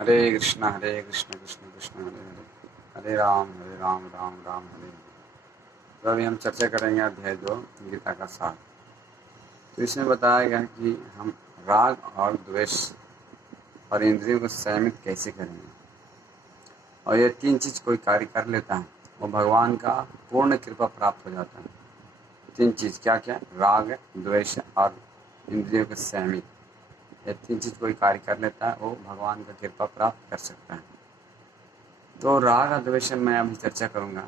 हरे कृष्ण कृष्ण कृष्ण हरे हरे, हरे राम राम राम हरे हरे। तो अभी हम चर्चा करेंगे अध्याय 2 गीता का सार। तो इसमें बताया गया कि हम राग और द्वेष और इंद्रियों को संयमित कैसे करेंगे। और ये तीन चीज़ कोई कार्य कर लेता है वो भगवान का पूर्ण कृपा प्राप्त हो जाता है। तीन चीज़ क्या क्या? राग, द्वेष और इंद्रियों के संयमित। ये तीन चीज़ कोई कार्य कर लेता है वो भगवान का कृपा प्राप्त कर सकता है। तो राग और द्वेष मैं अभी चर्चा करूँगा।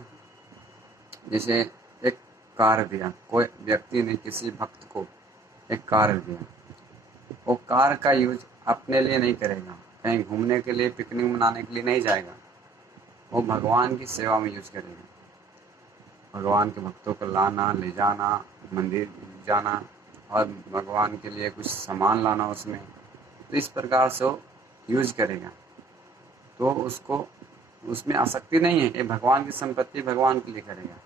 जैसे एक कार्य दिया, कोई व्यक्ति ने किसी भक्त को एक कार्य दिया, वो कार का यूज अपने लिए नहीं करेगा, कहीं घूमने के लिए, पिकनिक मनाने के लिए नहीं जाएगा, वो भगवान की सेवा में यूज करेगा। भगवान के भक्तों को लाना, ले जाना, मंदिर जाना और भगवान के लिए कुछ सामान लाना उसमें, तो इस प्रकार से वो यूज करेगा। तो उसको उसमें आसक्ति नहीं है, ये भगवान की संपत्ति भगवान के लिए करेगा,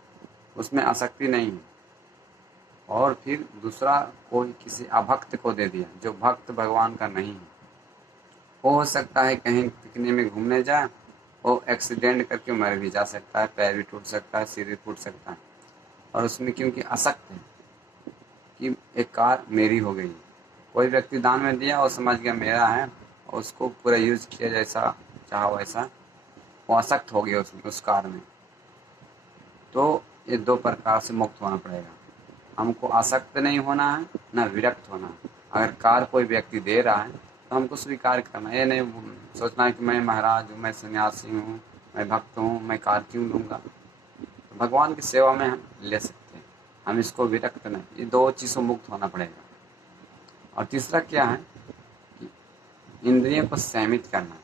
उसमें आसक्ति नहीं है। और फिर दूसरा, कोई किसी अभक्त को दे दिया जो भक्त भगवान का नहीं है, वो हो सकता है कहीं पिकनिक में घूमने जाए, वो एक्सीडेंट करके मर भी जा सकता है, पैर भी टूट सकता है, सिर भी फूट सकता है। और उसमें क्योंकि आसक्त है कि एक कार मेरी हो गई, कोई व्यक्ति दान में दिया और समझ गया मेरा है और उसको पूरा यूज किया जैसा चाहा वैसा, वो आसक्त हो गया उसमें, उस कार में। तो ये दो प्रकार से मुक्त होना पड़ेगा। हमको आसक्त नहीं होना है, ना विरक्त होना है। अगर कार कोई व्यक्ति दे रहा है तो हमको स्वीकार करना है, ये नहीं सोचना है कि मैं महाराज हूँ, मैं सन्यासी हूँ, मैं भक्त हूँ, मैं कार क्यों लूँगा। तो भगवान की सेवा में हम ले सकते हैं, हम इसको विरक्त नहीं, ये दो चीज़ों मुक्त होना पड़ेगा। और तीसरा क्या है कि इंद्रियों को संयमित करना।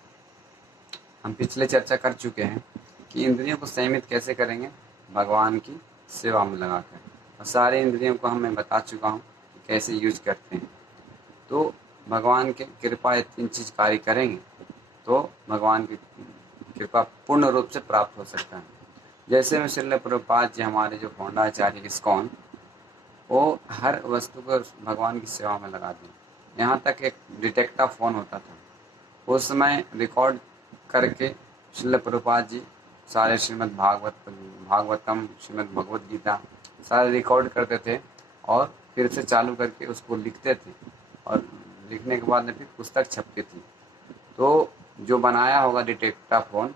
हम पिछले चर्चा कर चुके हैं कि इंद्रियों को संयमित कैसे करेंगे, भगवान की सेवा में लगाकर। और सारे इंद्रियों को मैं बता चुका हूँ कि कैसे यूज करते हैं। तो भगवान की कृपा ये तीन चीज़ कार्य करेंगे तो भगवान की कृपा पूर्ण रूप से प्राप्त हो सकता है। जैसे में श्रील प्रभुपाद जी, हमारे जो होंडाचार्य इस्कॉन, वो हर वस्तु को भगवान की सेवा में लगा दें। यहाँ तक एक डिटेक्टा फ़ोन होता था, उस समय रिकॉर्ड करके श्रील प्रभुपाद जी सारे भागवतम, श्रीमद् भगवद गीता सारे रिकॉर्ड करते थे और फिर से चालू करके उसको लिखते थे। और लिखने के बाद में फिर पुस्तक छपती थी। तो जो बनाया होगा डिटेक्टा फ़ोन,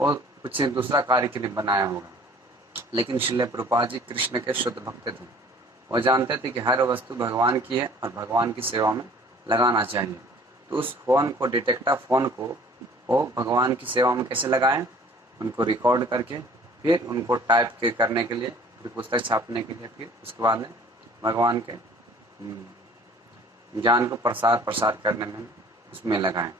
वो कुछ दूसरा कार्य के लिए बनाया होगा। लेकिन श्रील प्रभुपाद जी कृष्ण के शुद्ध भक्त थे, वो जानते थे कि हर वस्तु भगवान की है और भगवान की सेवा में लगाना चाहिए। तो उस फ़ोन को, डिटेक्टा फ़ोन को, वो भगवान की सेवा में कैसे लगाएं, उनको रिकॉर्ड करके फिर उनको टाइप के करने के लिए, फिर पुस्तक छापने के लिए, फिर उसके बाद में भगवान के ज्ञान को प्रसार करने में उसमें लगाएं।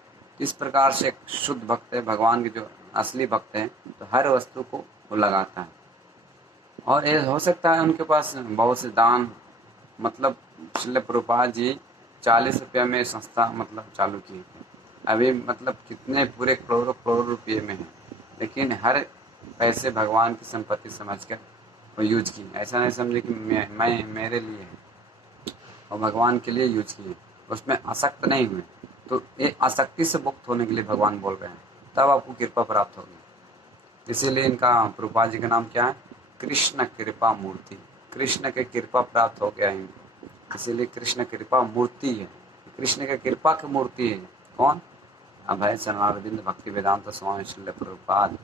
इस प्रकार से एक शुद्ध भक्त है, भगवान के जो असली भक्त हैं, तो हर वस्तु को वो लगाता है। और ये हो सकता है उनके पास बहुत से दान, मतलब श्रील प्रभुपाद जी 40 रुपये में संस्था मतलब चालू की, अभी मतलब कितने पूरे करोड़ों रुपये में है, लेकिन हर पैसे भगवान की संपत्ति समझकर वो यूज की। ऐसा नहीं समझे कि मैं मेरे लिए है, और भगवान के लिए यूज किए, उसमें आसक्त नहीं हुए। तो ये आसक्ति से मुक्त होने के लिए भगवान बोल रहे हैं, तब आपको कृपा प्राप्त होगी। इसीलिए इनका, प्रभुपाद जी का नाम क्या है? कृष्ण कृपा मूर्ति। कृष्ण के कृपा प्राप्त हो गया इनको, इसीलिए कृष्ण कृपा मूर्ति है। कृष्ण के कृपा की मूर्ति है कौन? अभय चरणारविंद भक्ति वेदांत स्वामी श्रील प्रभुपाद।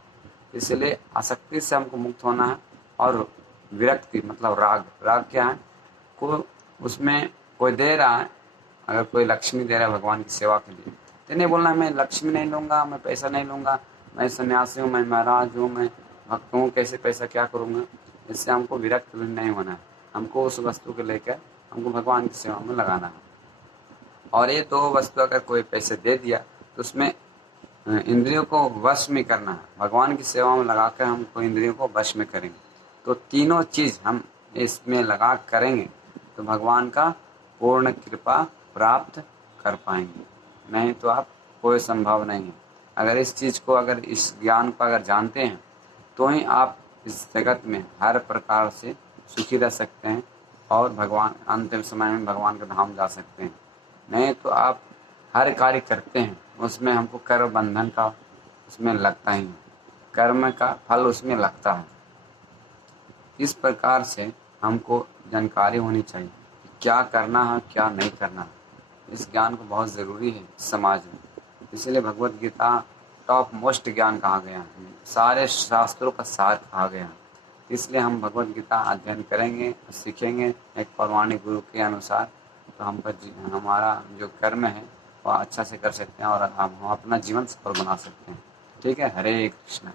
इसलिए आसक्ति से हमको मुक्त होना है। और विरक्ति मतलब राग। राग क्या है? को उसमें कोई दे रहा है, अगर कोई लक्ष्मी दे रहा है भगवान की सेवा के लिए, तो नहीं बोलना मैं लक्ष्मी नहीं लूँगा, मैं पैसा नहीं लूँगा, मैं सन्यासी हूँ, मैं महाराज हूँ, मैं भक्त हूँ, कैसे पैसा क्या करूँगा। इससे हमको विरक्त भी नहीं होना है, हमको उस वस्तु को लेकर हमको भगवान की सेवा में लगाना है। और ये दो वस्तु अगर कोई पैसे दे दिया तो उसमें इंद्रियों को वश में करना है, भगवान की सेवा में लगाकर हमको इंद्रियों को वश में करेंगे। तो तीनों चीज़ हम इसमें लगा करेंगे तो भगवान का पूर्ण कृपा प्राप्त कर पाएंगे, नहीं तो आप कोई संभव नहीं है। अगर इस चीज़ को, अगर इस ज्ञान को अगर जानते हैं तो ही आप इस जगत में हर प्रकार से सुखी रह सकते हैं और अंतिम समय में भगवान का धाम जा सकते हैं। नहीं तो आप हर कार्य करते हैं उसमें हमको कर्म बंधन का उसमें लगता ही है, कर्म का फल उसमें लगता है। इस प्रकार से हमको जानकारी होनी चाहिए कि क्या करना है क्या नहीं करना है। इस ज्ञान को बहुत ज़रूरी है समाज में। इसीलिए भगवत गीता टॉप मोस्ट ज्ञान कहा गया है, सारे शास्त्रों का सार कहा गया है। इसलिए हम भगवत गीता अध्ययन करेंगे, सीखेंगे एक पौराणिक गुरु के अनुसार, तो हमारा जो कर्म है वह अच्छा से कर सकते हैं और हम अपना जीवन सफल बना सकते हैं। ठीक है, हरे कृष्ण।